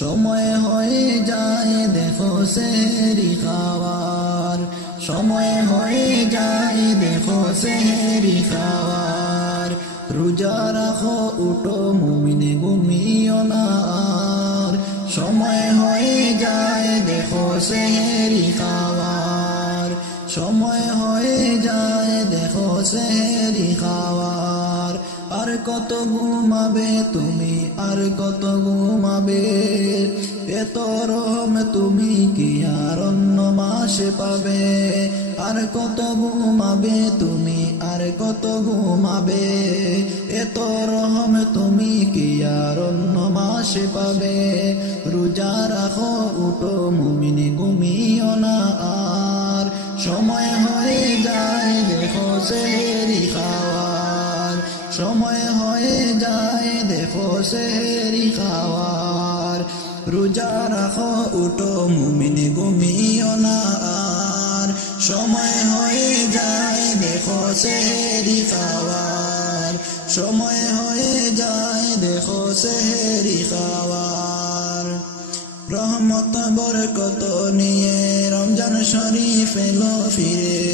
সময় হয়ে যায় দেখো সেহরি খাওয়ার, সময় হয়ে যায় দেখো সেহরি খাওয়ার। রোজা রাখো উঠো মুমিনে ঘুমিও না আর, সময় হয়ে যায় দেখো সেহরি খাওয়ার, সময় হয়ে যায় দেখো সেহরি খাওয়ার। আর কত ঘুমাবে তুমি, আর কত ঘুমাবে, এত রহম তুমি কি আর অন্য মাসে পাবে। আর কত ঘুমাবে তুমি, আর কত ঘুমাবে, এত রহম তুমি কি আর অন্য মাসে পাবে। রোজা রাখো উঠো মুমিনে ঘুমিও না আর, সময় হয়ে যায় দেখো সেহরি খাওয়ার, সময় হয়ে যায় দেখো সেহরি খাওয়ার। রোজা রাখো উঠো মুমিনে ঘুমিও না আর, সময় হয়ে যায় দেখো সেহরি খাওয়ার, সময় হয়ে যায় দেখো সেহরি খাওয়ার। রহমত বরকত নিয়ে রমজান শরীফ এলো ফিরে,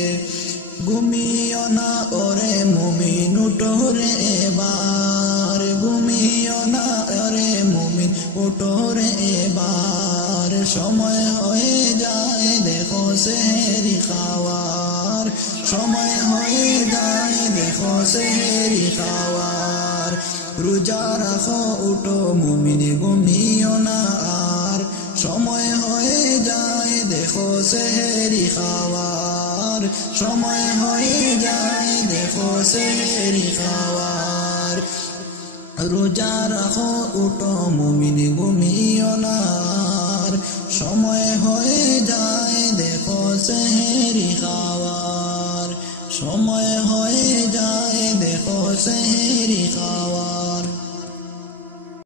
ঘুমিও না ওরে মুমিন উঠো রে এবার, ঘুমিও না ওরে মুমিন উঠো রে এবার। সময় হয়ে যায় দেখো সেহরি খাওয়ার, সময় হয়ে যায় দেখো সেহরি খাওয়ার। রোজা রাখো উঠো মুমিনে ঘুমিও না আর, সময় হয়ে যায় দেখো সেহরি খাওয়ার, সময় হয়ে যায় দেখো সেহরি খাওয়ার। রোজা রাখো উঠো মুমিনে ঘুমিও না আর, সময় হয়ে যায় দেখো সেহরি খাওয়ার, সময় হয়ে যায় দেখো সেহরি খাওয়ার।